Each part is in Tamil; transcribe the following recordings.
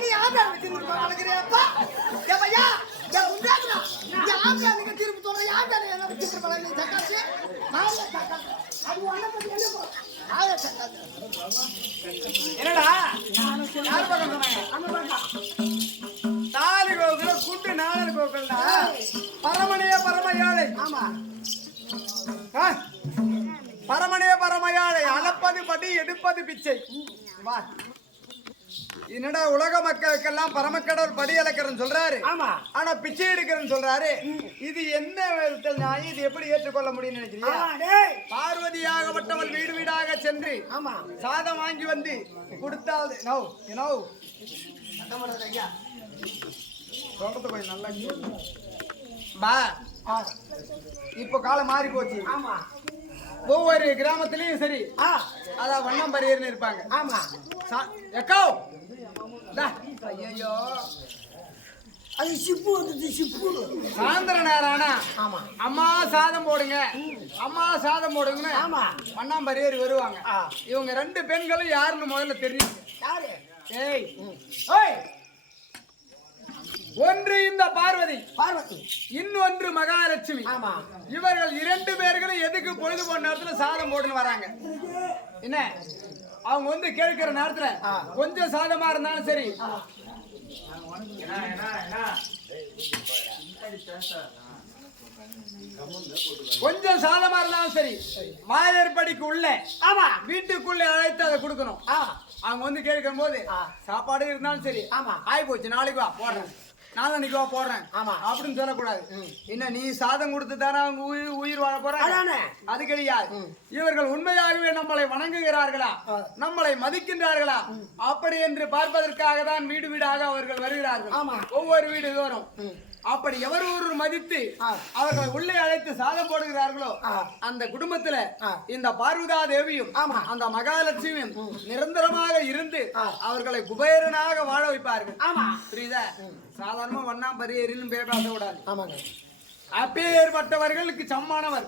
நீ ஆம்பளை திருப்பி பழகிறேப்பா ஏப்பையா ஏ உண்டாக்குறா இந்த ஆம்பளை திருப்பி சொல்ற ஆம்பளை என்ன திருப்பி பழகிறீ சக்காச்சு ஆயா சக்காச்சு அது ஒண்ணு பத்தி என்ன ஆயா சக்காச்சு என்னடா யார் பக்கம் சொன்னாங்க அங்க பாருங்க தாலி கோகுல குட்டு நாலு கோகுல்டா பரமனைய பரமயாளை ஆமா பரமனைய பரமயாளை அளப்பது படி எடுப்பது பிச்சை வா என்னடா உலக மக்களுக்கெல்லாம் பரமக்கடவுள் படி அளக்கிறன்னு சொல்றாரு ஆமா ஆனா பிச்சை எடுக்கிறன்னு சொல்றாரு இது என்ன விதத்தில் நியாயம் இது எப்படி ஏற்றுக்கொள்ள முடியும்னு நினைக்கிறீங்க டேய் பார்வதியாகப்பட்டவள் வீடு வீடாக சென்று ஆமா சாதம் வாங்கி வந்து கொடுத்தால் நோ யூ நம்மளோட ஐயா சொல்றது கொஞ்சம் நல்லா பா இப்போ காலம் மாறி போச்சு ஆமா ஒவ்வொரு கிராமத்திலயும் சரி அதான் வண்ணம் பரியர்னு இருப்பாங்க ஆமா எக்கோ ஐயோ அது சிப்பு வந்து சிப்பு சாயந்தர நேரம் ஆனா ஆமா அம்மா சாதம் போடுங்க அம்மா சாதம் போடுங்கன்னு ஆமா வண்ணாம்பரியர் வருவாங்க இவங்க ரெண்டு பெண்களும் யாருன்னு முதல்ல தெரியும் யாரு ஏய் ஓய் ஒன்று இந்த பார்வதி பார்வதி இன்னொன்று மகாலட்சுமி ஆமா இவர்கள் இரண்டு பேர்களும் எதுக்கு பொழுது போன நேரத்துல சாதம் போட்டுன்னு வராங்க என்ன அவங்க வந்து கேட்கிற நேரத்துல கொஞ்சம் சாதமா இருந்தாலும் சரி கொஞ்சம் சாதமா இருந்தாலும் சரி வாயற்படிக்கு உள்ள ஆமா வீட்டுக்குள்ள அழைத்து அதை கொடுக்கணும் அவங்க வந்து கேட்கும் போது சாப்பாடு இருந்தாலும் சரி ஆமா ஆயி போச்சு நாளைக்கு வா போடுறேன் நாளைக்கு வா போடுறேன் ஆமா அப்படின்னு சொல்லக்கூடாது என்ன நீ சாதம் கொடுத்து தானே அவங்க உயிர் வாழ போறாங்க அது கிடையாது இவர்கள் உண்மையாகவே நம்மளை வணங்குகிறார்களா நம்மளை மதிக்கின்றார்களா அப்படி என்று பார்ப்பதற்காக தான் வீடு வீடாக அவர்கள் வருகிறார்கள் ஒவ்வொரு வீடு தோறும் அப்படி எவர் ஒரு மதித்து அவர்களை உள்ளே அழைத்து சாதம் போடுகிறார்களோ அந்த குடும்பத்துல இந்த பார்வதா தேவியும் அந்த மகாலட்சுமியும் நிரந்தரமாக இருந்து அவர்களை குபேரனாக வாழ வைப்பார்கள் புரியுதா சாதாரணமா வண்ணாம்பரியரிலும் பேச கூடாது அப்பேற்பட்டவர்களுக்கு சம்மானவர்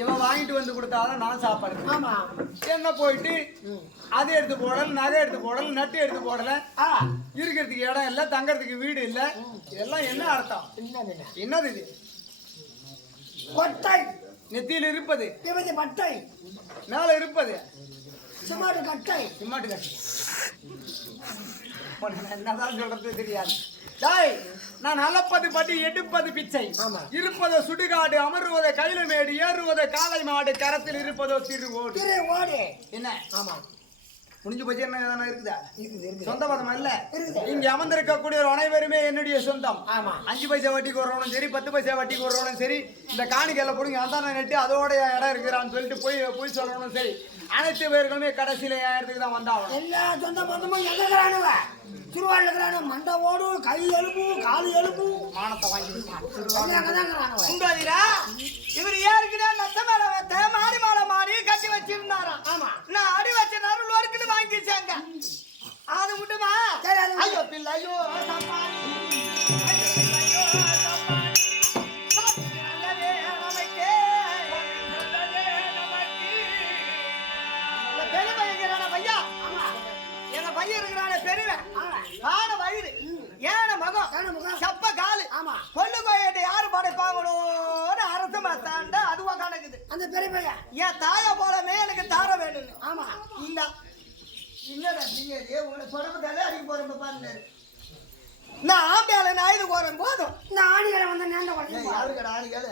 இவன் வாங்கிட்டு வந்து கொடுத்தாதான் நான் சாப்பாடு என்ன போயிட்டு அதை எடுத்து போடல நகை எடுத்து போடல நட்டு எடுத்து போடல இருக்கிறதுக்கு இடம் இல்ல தங்கறதுக்கு வீடு இல்ல இதெல்லாம் என்ன அர்த்தம் என்னது இது கொட்டை நெத்தியில் இருப்பது பட்டை மேல இருப்பது சிமாட்டு கட்டை சிமாட்டு கட்டை என்னதான் சொல்றது தெரியாது டாய் நான் அளப்பது படி எடுப்பது பிச்சை இருப்பதோ சுடுகாடு அமருவதை கையில மேடு ஏறுவதை காளை மாடு கரத்தில் இருப்பதோ திருவோடு என்ன ஆமா முடிஞ்சு போச்சு என்ன இருக்குதா சொந்த பதம் அல்ல இங்க அமர்ந்திருக்கக்கூடிய ஒரு அனைவருமே என்னுடைய சொந்தம் 5 பைசா வட்டிக்கு வரணும் சரி 10 பைசா வட்டிக்கு வரணும் சரி இந்த காணிக்கையில போடுங்க அந்தான நெட்டு அதோட இடம் இருக்கிறான்னு சொல்லிட்டு போய் சொல்லணும் சரி அனைத்து பேர்களுமே கடைசியில இடத்துக்கு தான் வந்தாங்க எல்லா சொந்த பந்தமும் எங்கிறானுவ திருவாரூர்ல இருக்கிறானு மண்டை ஓடு கை எலும்பு காலு எலும்பு மானத்தை வாங்கி இவர் ஏற்கனவே நத்த மேல வைத்த மாறி மாலை மாறி கட்டி வச்சிருந்தாராம் ஆமா நான் அடி வச்ச நேரம் லோருக்குன்னு வாங்கிச்சாங்க அது மட்டுமா ஐயோ பிள்ளை ஐயோ பையன் இருக்கிறான பெரியவன் காண வயிறு ஏன மகம் சப்ப காலு கொள்ளு கோயிட்ட யாரு படைப்பாங்களோன்னு அரசு மாத்தாண்ட அதுவா கணக்குது அந்த பெரிய பையன் என் தாயா போலமே எனக்கு தார வேணும் ஆமா இந்த என்னடா நீங்க உங்களை தொடர்பு தலை அடிக்க போறேன் பாருங்க நான் ஆம்பேல நான் இது போறேன் போதும் நான் ஆணிகளை வந்து நேர்ந்த குழந்தை யாருக்கடா ஆணிகளை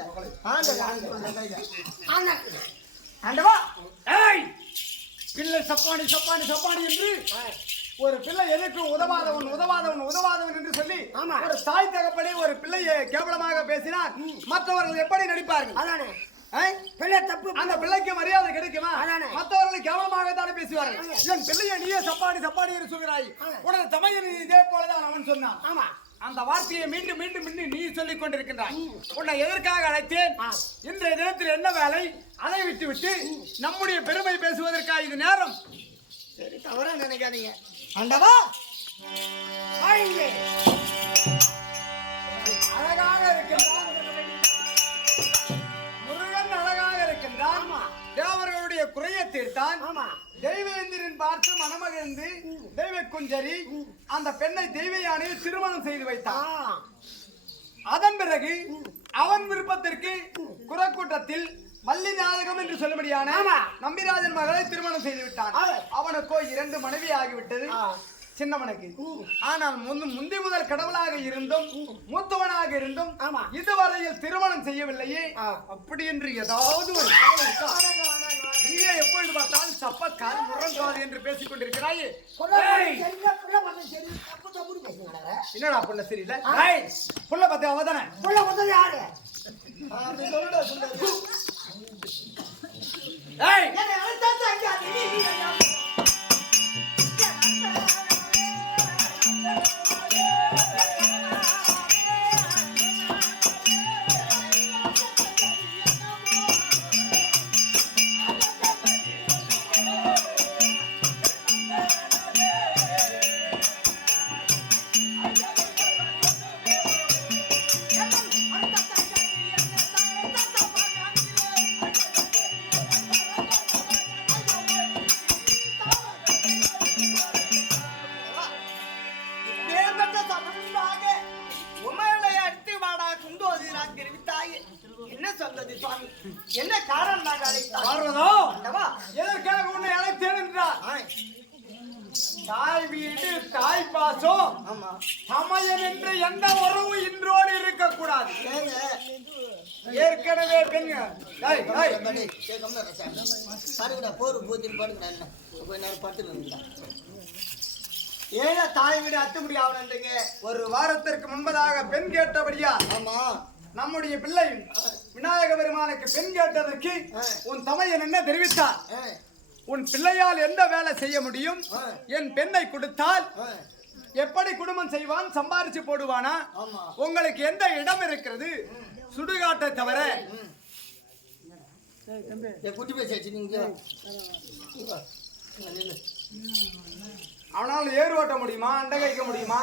ஆண்டவா ஏய் பிள்ளை சப்பானி சப்பானி சப்பானி என்று ஒரு பிள்ளை எதுக்கு உதவாதவன் என்று சொல்லி ஒரு தாய் தகப்பனே ஒரு பிள்ளையை கேவலமாக பேசினார் மற்றவர்கள் எப்படி நடிப்பார்கள் அதானே பிள்ளை தப்பு அந்த பிள்ளைக்கு மரியாதை கிடைக்குமா மற்றவர்கள் கேவலமாக தானே பேசுவார்கள் என் பிள்ளையை நீயே சப்பானி சப்பானி என்று சொல்கிறாய் உடனே தமையன் இதே போலதான் அவன் சொன்னான் ஆமா அந்த வார்த்தையை மீண்டும் மீண்டும் நீ சொல்லிக் கொண்டிருக்கின்றாய் உன்னை எதற்காக அழைத்தேன் இன்றைய தினத்தில் என்ன வேலை அதை விட்டு நம்முடைய பெருமை பேசுவதற்காக இது நேரம் சரி தவறா நினைக்காதீங்க ஆண்டவா அழகாக இருக்கின்றான் முருகன் அழகாக இருக்கின்றான் தேவர்களுடைய குறையை தீர்த்தான் தெய்வேந்திரன் பார்த்து மணமகிழ்ந்து தெய்வ குஞ்சரி அந்த பெண்ணை தெய்வ யானையை திருமணம் செய்து வைத்தான். அதன் பிறகு அவன் விருப்பத்திற்கு குறக்கூட்டத்தில் மல்லி நாயகம் என்று சொல்லும்படியான நம்பிராஜன் மகளை திருமணம் செய்து விட்டான். அவனுக்கோ 2 மனைவி ஆகிவிட்டது சின்னவனுக்கு. ஆனால் முந்தி முதல் கடவுளாக இருந்தும் மூத்தவனாக இருந்தும் இதுவரையில் திருமணம் செய்யவில்லையே. அப்படி என்று ஏதாவது ஒரு நீயே எப்பொழுது பார்த்தாலும் சப்பக்கால் முரங்காது என்று பேசிக் கொண்டிருக்கிறாயே. என்னடா புள்ள சரியில்லை? புள்ள பத்தி அவதானே புள்ள பத்தி யாரு? என்ன காரணம் எதற்காக உன்னை அழைத்தேன் என்றார். தாய் வீடு தாய் பாசம் சமயம் என்று எந்த உறவு இன்றோடு இருக்கக்கூடாது. ஏற்கனவே பெண்கள் ஏழை தாய் வீடு அத்துமுடி ஆகணுன்றீங்க. ஒரு வாரத்திற்கு முன்பதாக பெண் கேட்டபடியா நம்முடைய பிள்ளை விநாயக பெருமானுக்கு பெண் கேட்டதற்கு உன் தமையன் என்ன தெரிவித்தார்? உன் பிள்ளையால் எந்த வேலை செய்ய முடியும்? என் பெண்ணை கொடுத்தால் எப்படி குடும்பம் செய்வான்? சம்பாரிச்சு போடுவானா? உங்களுக்கு எந்த இடம் இருக்கிறது? சுடுகாட்டை தவிர அவனால் ஏறு ஓட்ட முடியுமா? அண்டை கைக்க முடியுமா?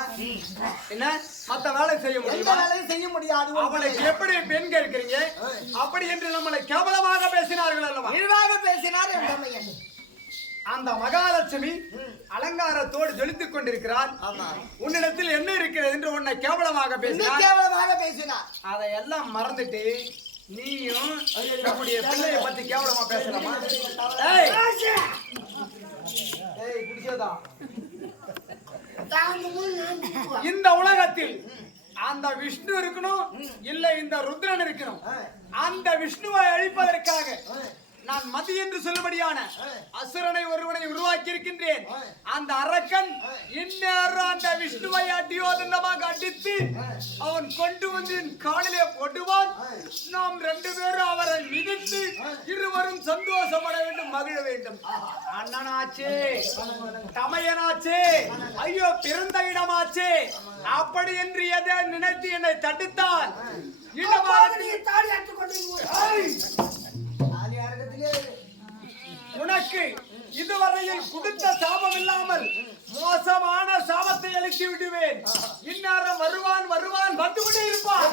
என்ன மத்த வேலை செய்ய முடியுமா? செய்ய முடியாது. அவனுக்கு எப்படி பெண் கேட்கிறீங்க? அப்படி என்று நம்மளை கேவலமாக பேசினார்கள் அல்லவா? இழிவாக பேசினார் என் தமையன். அந்த மகாலட்சுமி அலங்காரத்தோடு ஜொலித்துக் கொண்டிருக்கிறார். உன்னிடத்தில் என்ன இருக்கிறது என்று உன்னை கேவலமாக பேசினார். அதையெல்லாம் மறந்துட்டு நீயும் நம்முடைய பிள்ளையை பத்தி கேவலமா பேசலாமா? இந்த உலகத்தில் அந்த விஷ்ணு இருக்கணும், இல்ல இந்த ருத்ரன் இருக்கணும். அந்த விஷ்ணுவை அழிப்பதற்காக நான் மதி என்று சொல்லும்படியான அசுரனை ஒருவனை உருவாக்கி இருக்கின்றேன். அந்த அரக்கன் இந்நேரம் அந்த விஷ்ணுவை அடியோதனமாக அடித்து அவன் கொண்டு வந்து காலிலே போடுவான். நாம் 2 பேரும் அவரை மிதித்து இருவரும் சந்தோஷப்பட வேண்டும், மகிழ வேண்டும். அண்ணனாச்சே, தமையனாச்சே, ஐயோ பிறந்த இடமாச்சே, அப்படி என்று எதை நினைத்து என்னை தடுத்தால் உனக்கு இதுவரையில் கொடுத்த சாபம் இல்லாமல் மோசமான சாபத்தை அளித்து விடுவேன். இந்நேரம் வருவான் வருவான் வந்து கொண்டே இருப்பான்.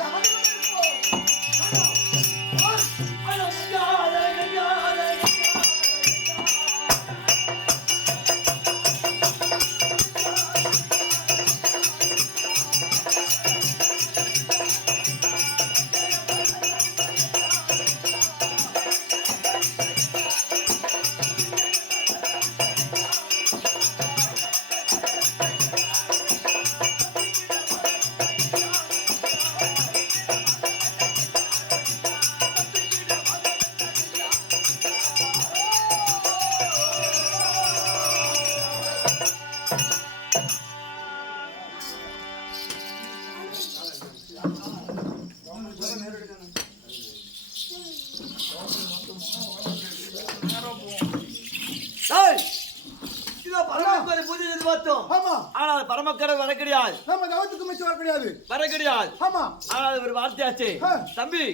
ஆனால் பரமக்கடவுள் வர கிடையாது. நம்ம தவத்துக்கு மிச்சம் வர கிடையாது. வர கிடையாது. ஆமா. ஆனால் ஒரு வார்த்தையாச்சே. தம்பி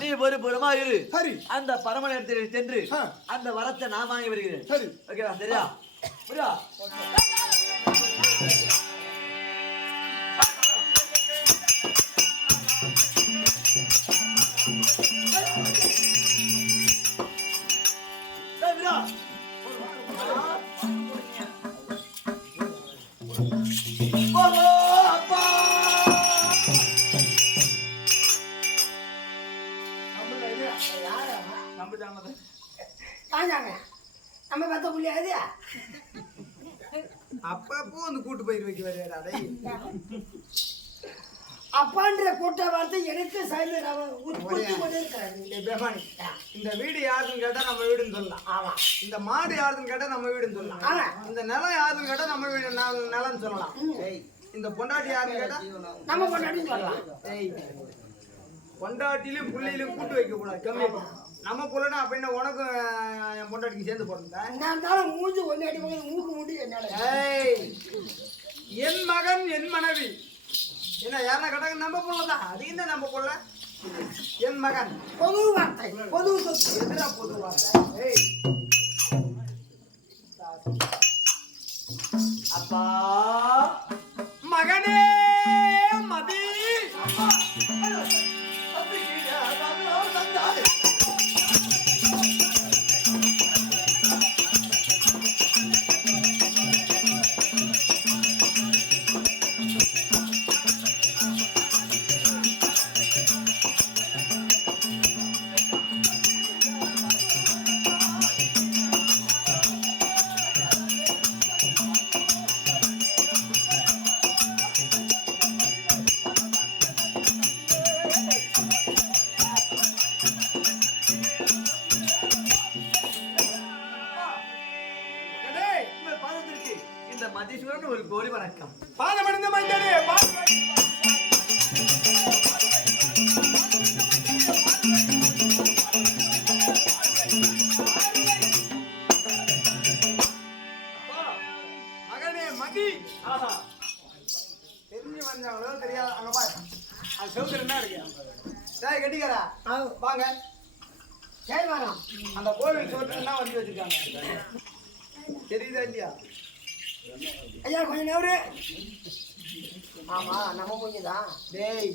நீ ஒரு புறமா இரு. சரி. அந்த பரமனிடத்தில் சென்று அந்த வரத்தை நான் வாங்கி வருகிறேன். சரி. ஓகேவா? சரியா? புரியா? ஓஹோ அப்பா நம்ம பத்த புள்ளியாது அப்பப்போ வந்து கூட்டு போயிட்டு வைக்க வேற அப்பான்ற கூட்ட வார்த்தை எனக்கு இந்த வீடு யாருன்னு கேட்டா நம்ம வீடுன்னு சொல்லலாம். ஆமா. இந்த மாடு யாருன்னு கேட்டா நம்ம வீடுன்னு சொல்லலாம். இந்த நிலம் யாருன்னு கேட்டா நம்ம வீடு நிலம்னு சொல்லலாம். இந்த பொண்டாட்டி யாருன்னு கேட்டா நம்ம பொண்டாட்டின்னு சொல்லலாம். பொண்டாட்டிலும் புள்ளியிலும் கூட்டு வைக்க கூடாது. கம்மி நம்ம புள்ளனா அப்ப என்ன உனக்கும் என் பொண்டாட்டிக்கு சேர்ந்து போறேன். மூஞ்சி ஒன்னு அடி மூக்கு மூடி என் மகன் என் மனைவி என்ன யாரா கேட்டாங்க நம்ம புள்ளதான். அது என்ன நம்ம புள்ள என் மகன். பொது வார்த்தை பொது எதிரா பொது வார்த்தை. அப்பா மகனே மதி மதிசுடன் ஒரு கோடி வணக்கம். பாதமடைந்த மைந்தனே மகனே மதி. தெரிஞ்சு வந்தவங்களோ தெரியாது. அங்க பாரு அது செவுத்துல என்ன இருக்கு? டேய் கட்டிக்கறா வாங்க. சரி வரோம். அந்த கோவில் சோத்துல என்ன வந்து வச்சிருக்காங்க தெரியுதா இல்லையா? ஐயா கொஞ்சம் நேரு. ஆமா நம்ம கொஞ்சம்தான். டேய்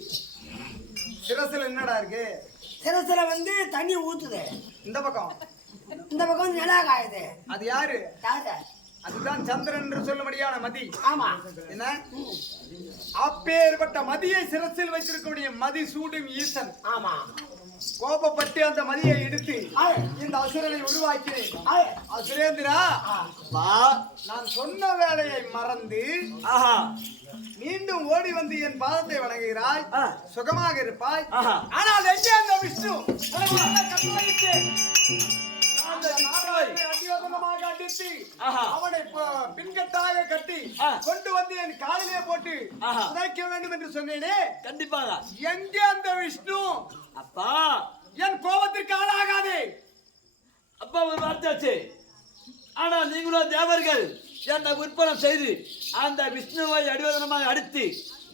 சிரசுல என்னடா இருக்கு? சிரசுல வந்து தண்ணி ஊத்துது. இந்த பக்கம் இந்த பக்கம் நிலா காயுது. அது யாரு? யாரு? அதுதான் சந்திரன் என்று சொல்லும்படியான மதி. ஆமா. என்ன அப்பேற்பட்ட மதியை சிரசில் வைத்திருக்கக்கூடிய மதி சூடும் ஈசன். ஆமா. கோபப்பட்டு அந்த மதியை எடுத்து இந்த அசுரனை உருவாக்கினேன். அசுரேந்திரா நான் சொன்ன வேலையை மறந்து மீண்டும் ஓடி வந்து என் பாதத்தை வணங்குகிறாய். சுகமாக இருப்பாய். ஆனால் எங்கே அந்த விஷ்ணு அவனை பின்கட்டாக கட்டி கொண்டு வந்து என் காலிலே போட்டு உதைக்க வேண்டும் என்று சொன்னேனே. கண்டிப்பாக எங்கே அந்த விஷ்ணு? அப்பா என் கோபத்திற்கு ஆளாகாதே. அப்பா ஒரு வார்த்தையாச்சு. ஆனால் நீங்களும் தேவர்கள் என்னை உற்பனம் செய்து அந்த விஷ்ணுவை அடிவதனமாக அடித்து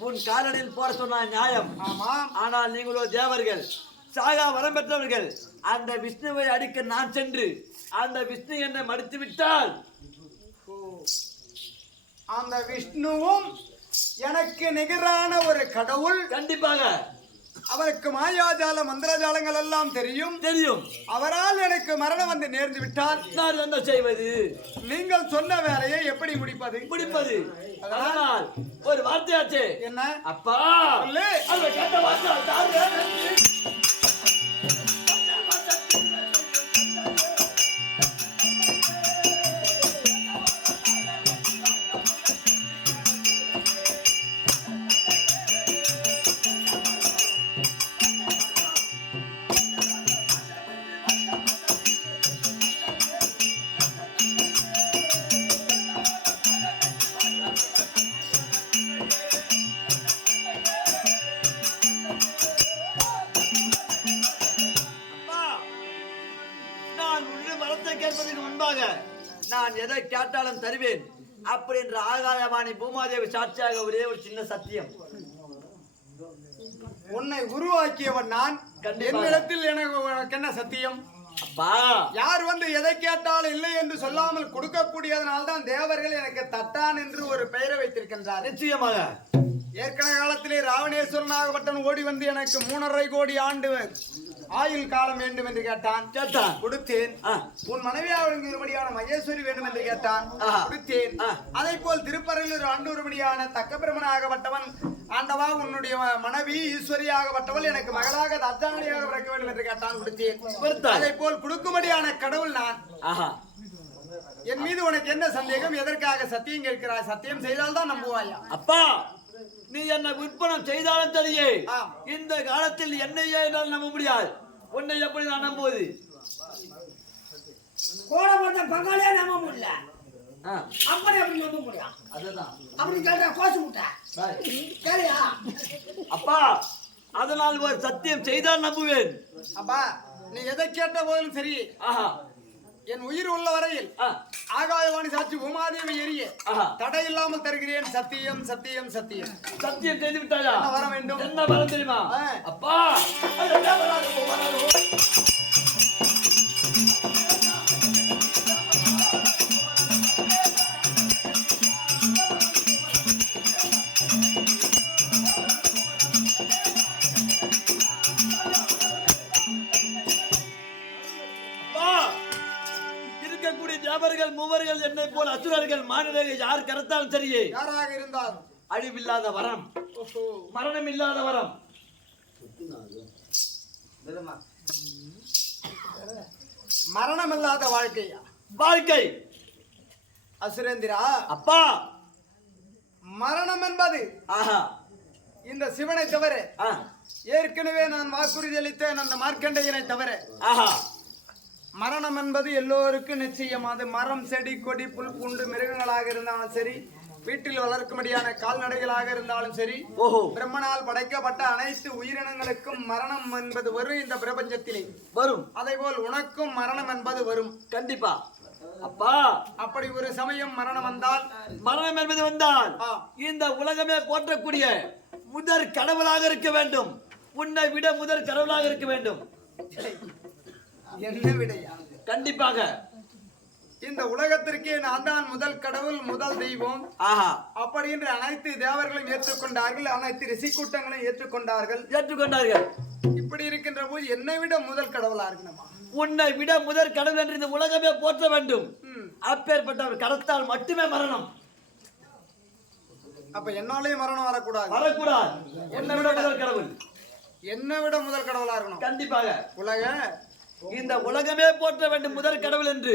உன் காலனில் போட சொன்ன நியாயம். ஆமாம். ஆனால் நீங்களோ தேவர்கள் சாகா வரம் பெற்றவர்கள். அந்த விஷ்ணுவை அடிக்க நான் சென்று அந்த விஷ்ணு என்னை மடித்து விட்டால் அந்த விஷ்ணுவும் எனக்கு நிகரான ஒரு கடவுள். கண்டிப்பாக அவருக்கு மாயாஜால மந்திரஜாலங்கள் எல்லாம் தெரியும். அவரால் எனக்கு மரணம் வந்து நேர்ந்து விட்டால் நான் என்ன செய்வது? நீங்கள் சொன்ன வேலையை எப்படி முடிப்பது? அதனால் ஒரு வார்த்தையாச்சு. என்ன? அப்பா அது கேட்ட வார்த்தை. கேட்பதற்கு முன்பாக நான் எதை கேட்டாலும் தருவேன் அப்படி என்ற ஆகாயவாணி பூமாதேவி சாட்சியாக ஒரே ஒரு சின்ன சத்தியம். உன்னை உருவாக்கியவன் நான். என்னிடத்தில் எனக்கு என்ன சத்தியம்? அப்பா யார் வந்து எதை கேட்டாலும் இல்லை என்று சொல்லாமல் கொடுக்கக்கூடியதனால்தான் தேவர்கள் எனக்கு தட்டான் என்று ஒரு பெயரை வைத்திருக்கின்றார். நிச்சயமாக ஏற்கனவே காலத்திலே ராவணேஸ்வரனாகப்பட்டவன் ஓடி வந்து எனக்கு 3.5 கோடி ஆண்டு ஆயுள் காலம் வேண்டும் என்று கேட்டான். கொடுத்தேன். ஆ. உன் மனைவியாருபடியான மகேஸ்வரி வேண்டும் என்று கேட்டான். ஆஹா. கொடுத்தேன். ஆ. அதை போல் திருப்பரையில் ஆண்டூர்படியான தக்கபிரமனாகப்பட்டவன், ஆண்டவா உன்னுடைய மனைவி ஈஸ்வரியாகப்பட்டவள் எனக்கு மகளாக தத்தானியாக பிறக்க வேண்டும் என்று கேட்டான். கொடுத்தேன். அதை போல் கொடுக்கும்படியான கடவுள் நான். ஆஹா. என் மீது உனக்கு என்ன சந்தேகம்? எதற்காக சத்தியம் கேட்கிறாய்? சத்தியம் செய்தால் தான் நம்புவாயா? அப்பா, நீ என்ன விற்பனம் செய்தாலும் தெரியே, ஆம். இந்த காலத்தில் என்னையே என்னால் நம்ப முடியாது. உன்னை எப்படி நான் நம்புவது? கோடை பங்காளியே நம்ப முடியல, ஆ, அப்படி எப்படி நம்ப முடியும்? அதுதான். அப்படி கேட்டா கோசு முட்டை கேளியா? அப்பா, அதனால் ஒரு சத்தியம் செய்தால் நம்புவேன். அப்பா, நீ எதை கேட்ட போதிலும் சரி, ஆஹா. என் உயிர் உள்ள வரையில் ஆ. ஆகாயவாணி சாட்சி உமாதேவி எரிய ஆஹா. தடை இல்லாமல் தருகிறேன். சத்தியம் சத்தியம் சத்தியம். சத்தியம் செய்து விட்டாயா? என்ன வர வேண்டும்? என்ன வரம் தெரியுமா? ஆ. அப்பா, அது தேவராஜ போவாரோ? இருக்கக்கூடிய தேவர்கள் மூவர்கள் என்னை போல் அசுரர்கள் மாநிலங்கள் யார் கருத்தாலும் சரியே, யாராக இருந்தாலும் அழிவில்லாத வரம், மரணம் இல்லாத வரம், மரணம் இல்லாத வாழ்க்கையா வாழ்க்கை. அசுரேந்திரா, அப்பா, மரணம் என்பது ஆஹா, இந்த சிவனை தவிர, ஆ, ஏற்கனவே நான் வாக்குறுதி அளித்தேன் அந்த மார்க்கண்டையனை தவிர, ஆஹா, மரணம் என்பது எல்லோருக்கும் நிச்சயம். அது மரம், செடி, கொடி, புல், பூண்டு, மிருகங்களாக இருந்தாலும் சரி, வீட்டில் வளர்க்கும்படியான கால்நடைகளாக இருந்தாலும் சரி, ஓஹோ, பிரம்மனால் படைக்கப்பட்ட அனைத்து உயிரினங்களுக்கும் மரணம் என்பது வரும் இந்த பிரபஞ்சத்திலே. வரும். அதே போல் உனக்கும் மரணம் என்பது வரும். கண்டிப்பா. அப்பா, அப்படி ஒரு சமயம் மரணம் வந்தால், மரணம் என்பது வந்தால் ஆ. இந்த உலகமே போற்றக்கூடிய முதற் கடவுளாக இருக்க வேண்டும். உன்னை விட முதற் கடவுளாக இருக்க வேண்டும். என்ன விடையா? கண்டிப்பாக. இந்த உலகத்திற்கே நான் தான் முதல் கடவுள், முதல் தெய்வம். ஆஹா, அப்படி என்று அனைத்து தேவர்களையும் ஏற்றுக்கொண்டார்கள், அனைத்து ரிஷி கூட்டங்களையும் ஏற்றுக்கொண்டார்கள். ஏற்றுக்கொண்டார்கள். இப்படி இருக்கின்ற போது என்னை விட முதல் கடவுளா இருக்கணுமா? உன்னை விட முதற் கடவுள் என்று இந்த உலகமே போற்ற வேண்டும். அப்பேற்பட்ட ஒரு கடத்தால் மட்டுமே மரணம். அப்ப என்னாலேயும் மரணம் வரக்கூடாது. வரக்கூடாது. உன்னை விட முதல் கடவுள். என்னை விட முதல் கடவுளா இருக்கணும். கண்டிப்பாக. உலக இந்த உலகமே போற்ற வேண்டும் முதற் கடவுள் என்று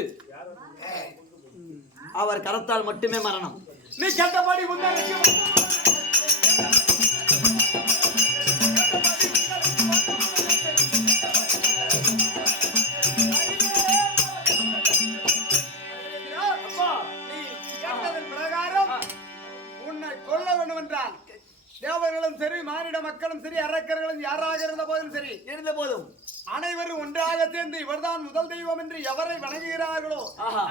அவர் கரத்தால் மட்டுமே மரணம். நீ கேட்டபடி பிரகாரம் உன்னை கொல்ல வேண்டும் என்றால் தேவர்களும் சரி, மானிட மக்களும் சரி, அரக்கர்களும் யாராக இருந்த போதும் சரி, இருந்த போதும் அனைவரும் ஒன்றாக சேர்ந்து இவர்தான் முதல் தெய்வம் என்று எவரை வணங்குகிறார்களோ,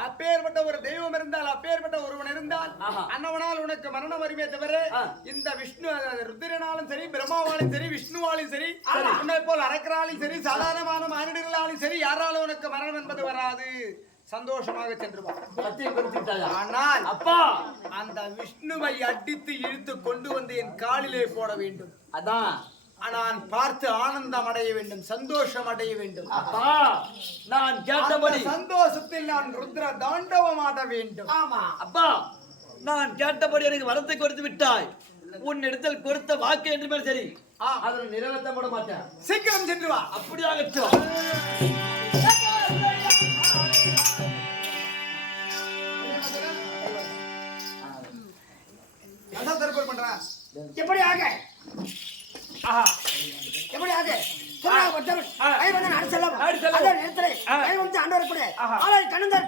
அப்பேற்பட்ட ஒரு தெய்வம் இருந்தால், அப்பேற்பட்ட ஒருவன் இருந்தால், அன்னவனால் உனக்கு மரணம் வருமே தவிர இந்த விஷ்ணு ருத்திரனாலும் சரி, பிரம்மாவாலும் சரி, விஷ்ணுவாலும் சரி, உன்னை போல் அரக்கராலும் சரி, சாதாரணமான மானிடர்களாலும் சரி, யாராலும் உனக்கு மரணம் என்பது வராது. சந்தோஷமாக சென்று ஆனால் அப்பா, அந்த விஷ்ணுவை அடித்து இழுத்து கொண்டு வந்து என் காலிலே போட வேண்டும். அதான் நான் பார்த்து ஆனந்தம் அடைய வேண்டும், சந்தோஷம் அடைய வேண்டும். அப்பா, நான் கேட்டபடி சந்தோஷத்தில் நான் ருத்ர தாண்டவம் ஆட வேண்டும். ஆமா அப்பா, நான் கேட்டபடி எனக்கு வரத்தை கொடுத்து விட்டாய். உன் இடத்தில் கொடுத்த வாக்கு என்று சரி, அதை நிறைவேற்ற கூட மாட்டேன். சீக்கிரம் சென்று வா. அப்படியாகட்டும். எப்படியாக எப்படியாக கண்ணந்தர்